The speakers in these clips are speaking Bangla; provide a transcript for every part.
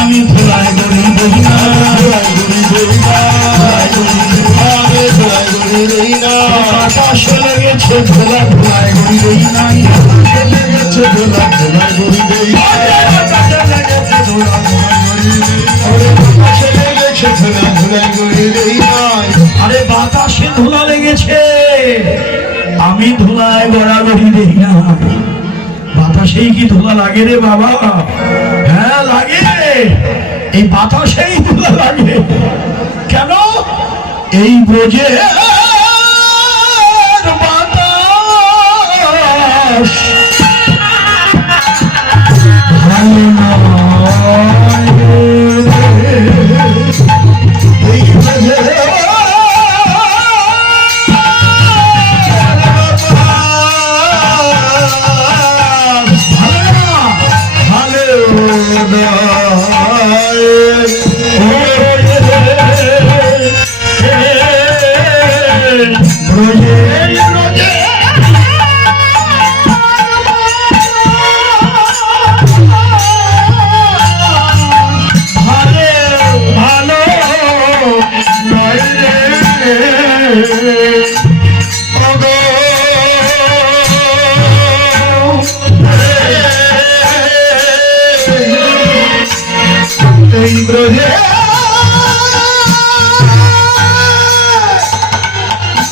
আমি ধুলায় গড়ি দেই না, ধুলায় গড়ি দেই না, আমি ধুলায় গড়ি দেই না। আকাশে লেগেছে ধুলা, ধুলায় গড়ি দেই না, আকাশে লেগেছে ধুলা, ধুলায় গড়ি দেই না, আকাশে লেগেছে ধুলা, ধুলায় গড়ি দেই না, আকাশে লেগেছে ধুলা, ধুলায় গড়ি দেই না। আরে বাতাসে ধুলা লেগেছে, আমি ধুলায় গড়াগড়ি দেই না। বাতাসেই কি ধুলা লাগে রে বাবা? হ্যাঁ লাগে, এই বাতাসেই ধুলা লাগে। কেন? এই ব্রজে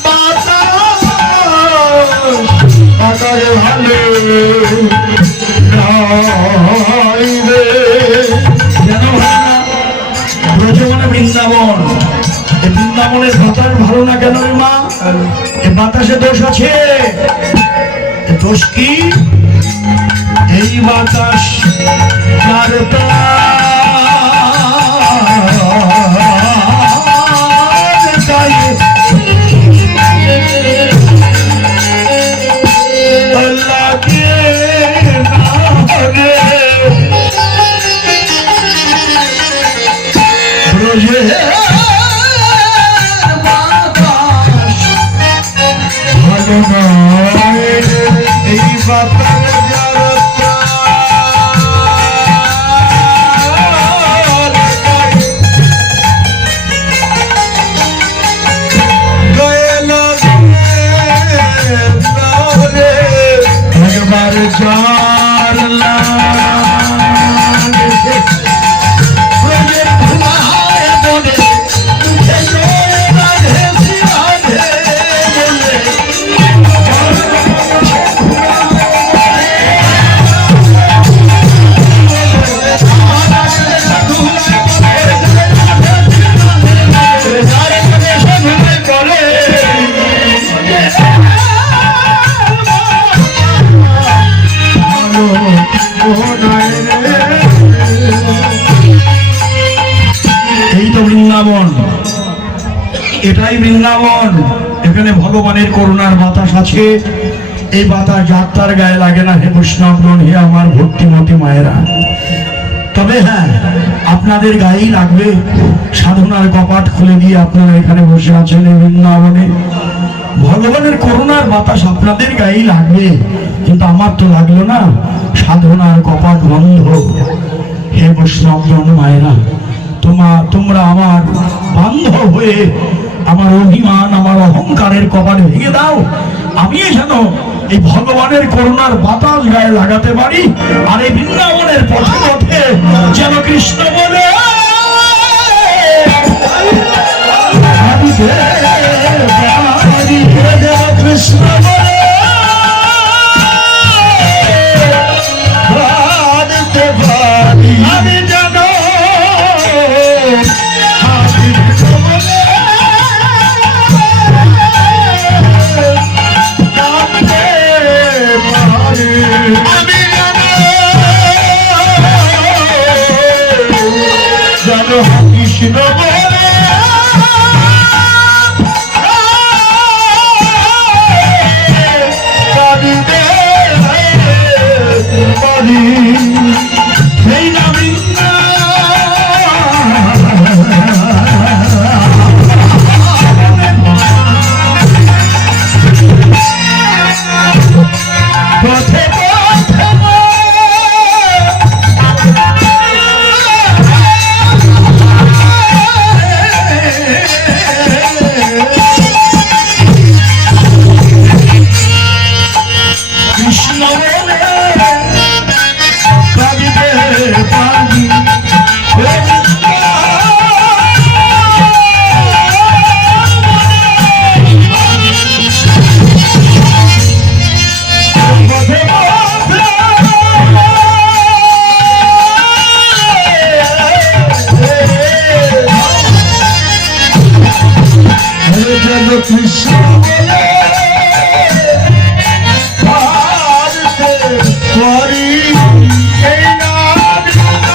বাতাস ভালো নয়, এই ব্রজে বৃন্দাবন, এই বৃন্দাবনের বাতাস ভালো না কেন রে মা? এই বাতাসে দোষ আছে। দোষ কি? এই বাতাস যার এটাই বৃন্দাবন। এখানে ভগবানের করুণার বাতাস আছে। এই বাতাস যাত্রার গায়ে লাগে না হে বৈষ্ণবগণ, হে আমার ভক্তিমতী মায়েরা। তবে হ্যাঁ, আপনাদের গায়েই লাগবে। সাধনার কপাট খুলে দিয়ে আপনারা এখানে বসে আছেন এই বৃন্দাবনে, ভগবানের করুণার বাতাস আপনাদের গায়েই লাগবে। কিন্তু আমার তো লাগলো না, সাধনার কপাট বন্ধ। হে বৈষ্ণবগণ মায়েরা, তোমরা আমার বান্ধব হয়ে আমার অভিমান, আমার অহংকারের কপাট ভেঙে দাও। আমি যেন এই ভগবানের করুণার বাতাস গায়ে লাগাতে পারি, আর এই বৃন্দাবনের পথে পথে যেন কৃষ্ণ বলে কৃষ্ণ বলে আমি জানো কৃষ্ণ বলে হরি এই নাম কৃষ্ণ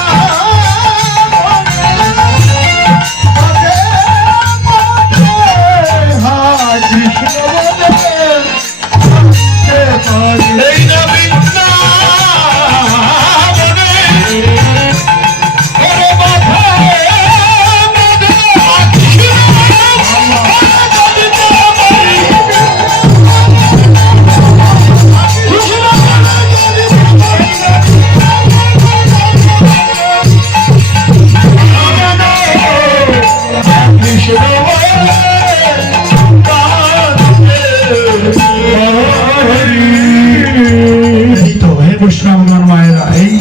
বলে এই নামে বৈষ্ণবগণ মায়েরা, এই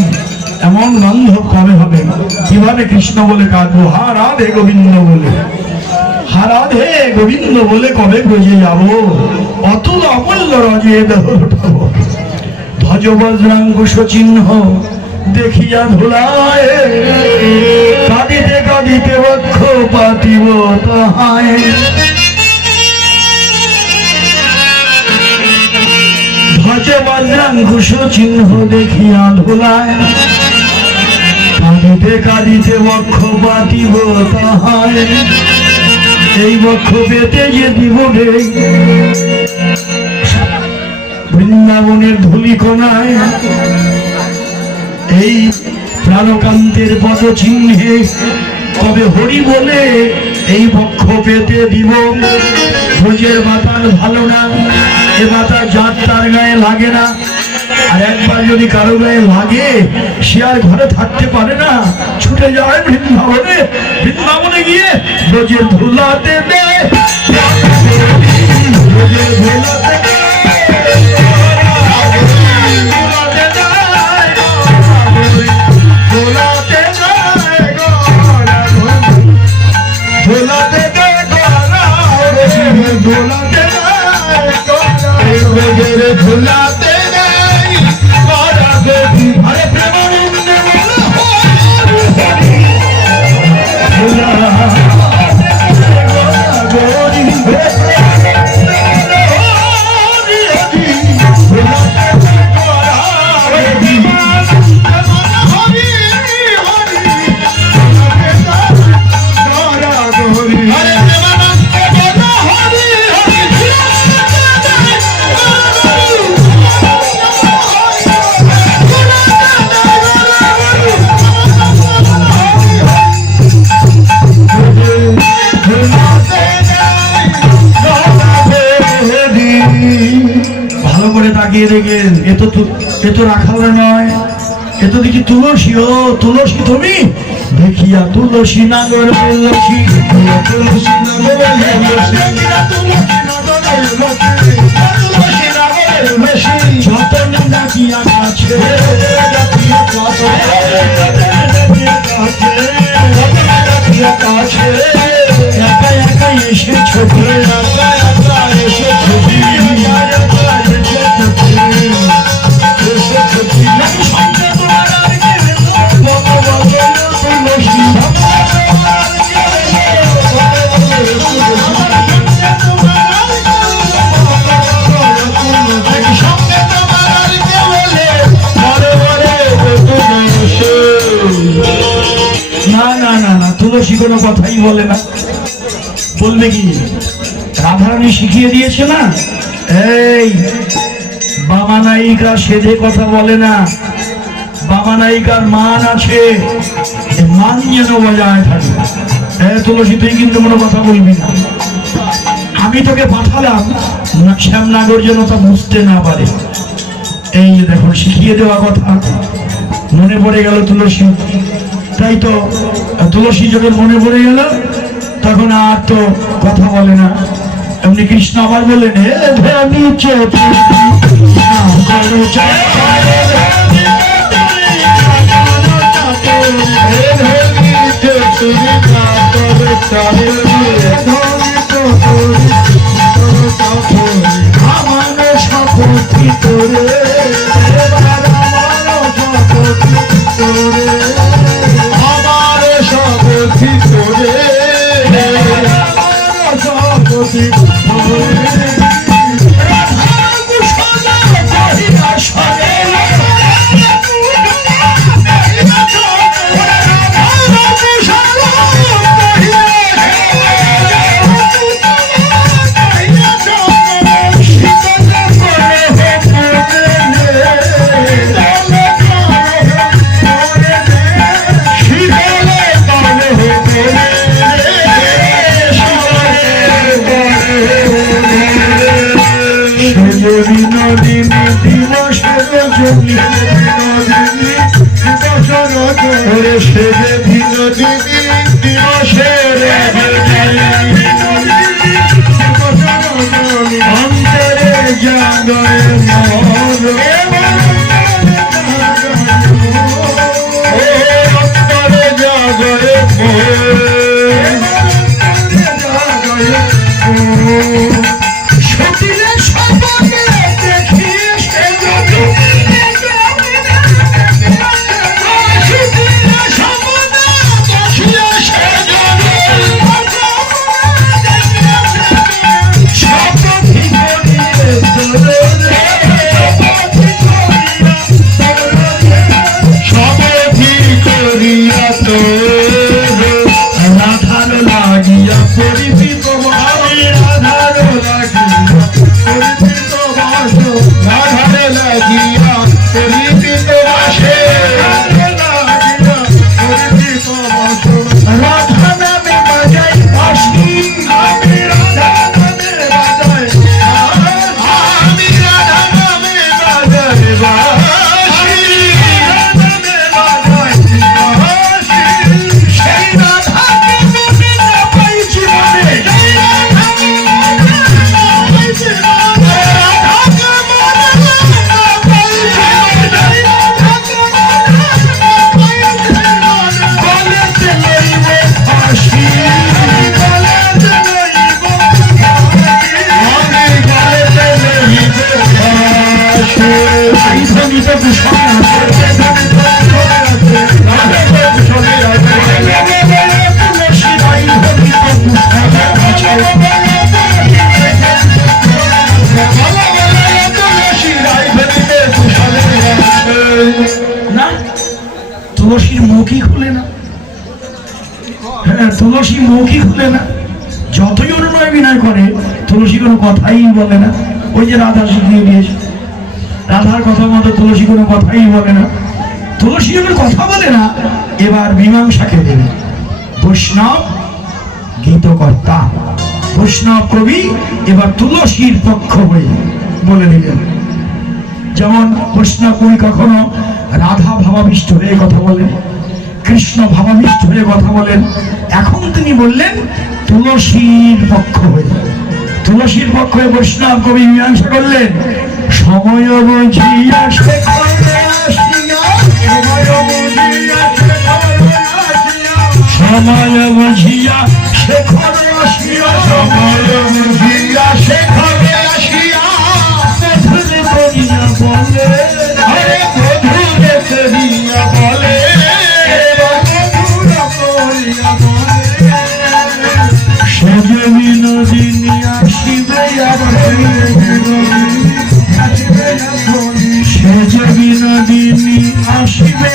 এমন গন্ধ কবে হবে? কিভাবে কৃষ্ণ বলে কাঁদবো? হা রাধে গোবিন্দ বলে, হা রাধে গোবিন্দ বলে কবে ব্রজে যাব? অতুল অমূল্য রজে দেহ উঠাবো। ভজ বজ্রাঙ্কুশ চিহ্ন দেখিয়া ধুলায়, কাঁদিতে কাঁদিতে বক্ষ পাতিব তাহায়। ভজ বজ্রাঙ্কুশ চিহ্ন দেখিয়া ধুলায়, কাঁদিতে কাঁদিতে বক্ষ পাতিব তাহায়। এই বক্ষ পেতে যে দিব রে বৃন্দাবনের ধূলিকণায়, এই প্রাণকান্তের পদ চিহ্নে তবে হরি বলে এই বক্ষ পেতে দিব। ভোজের বাতার ভালো না, এ বাতার যার তার গায়ে লাগে না। আর একবার যদি কারো গায়ে লাগে, সে আর ঘরে থাকতে পারে না, ছুটে যায় বৃন্দাবনে। বৃন্দাবনে গিয়ে ব্রজের ধুলাতে দেয়, ব্রজের ধুলাতে দেয়, ভুলাতে নেই আরে প্রেমানন্দ দেখেন, এ তো রাখাল নয়, এ তো দেখি তুলসী। ও তুলসী তুমি? দেখিয়া তুলসী নাগর তুলসী, তুলসী নাগর যতন ডাকিয়া কাছে, একা একা এসে ছোট, একা একা এসে ছবি তুলসী কোনো কথাই বলে না। বলবে কি? রাধারানী শিখিয়ে দিয়েছে না, এই বাবা নায়িকা সেধে কথা বলে না, বাবা নায়িকার মান আছে, মান যেন বজায় থাকে। তুলসী তুই কিন্তু কোনো কথা বলবি না, আমি তোকে পাঠালাম শ্যামনগর যেন তা বুঝতে না পারে। এই যে দেখো শিখিয়ে দেওয়া কথা মনে পড়ে গেল তুলসী। তাই তো তুলসী যখন মনে পড়ে গেল তখন আর তো কথা বলে না। এমনি কৃষ্ণ আবার বললেন, আমার শপথি তোরে, আমার শপথি তোরে, শপথি তোরে, দিবসের জমি ওরে সে যে বিনোদিনী দিবসের অন্তরে জাগরে অন্তরে জাগরে সতীলে সবাকে দেখি সে রাধার লাগিয়া পরিচিত আমি রাধার লাগিয়া পরিচিত বাস রাধার লাগিয়া পরিচিত বাসে পরিচিত বাস রাধা নামে বাজাই বাসি আমি রাধা নামে বাজাই আমি রাধা নামে বাজাই বাসি নামে বাজাই সেই রাধাকে মনে না পাইছি মনে রাধাকে তুলসীর মুখই খুলে না। হ্যাঁ, তুলসী মুখই খুলে না, যতই অনুনয় বিনয় করে তুলসী কোনো কথাই বলে না। ওই যে রাধা শিখিয়ে দিয়েছে, রাধার কথা মতো তুলসী কোনো কথাই বলে না। তুলসী যখন কথা বলে না, এবার মীমাংসাকে দেবে বৈষ্ণব গীতকর্তা, বৈষ্ণব কবি এবার তুলসীর পক্ষ হয়ে বলে দিলেন। যেমন বৈষ্ণব কবি কখনো রাধা ভাবাবিষ্ট হয়ে কথা বলেন, কৃষ্ণ ভাবাবিষ্ট হয়ে কথা বলেন, এখন তিনি বললেন তুলসীর পক্ষ হয়ে। তুলসীর পক্ষ হয়ে বৈষ্ণব কবি মীমাংসা করলেন। সময় বুঝিয়া শেখরে আসিয়া, সময় বুঝিয়া শেখরে আসিয়া, সময় বুঝিয়া শেখরে আসিয়া মধুরে করিয়া বলে, আরে মধুরে করিয়া বলে, সেজে বিনোদিনী আসিবে সেজে বিনোদিনী আসিবে।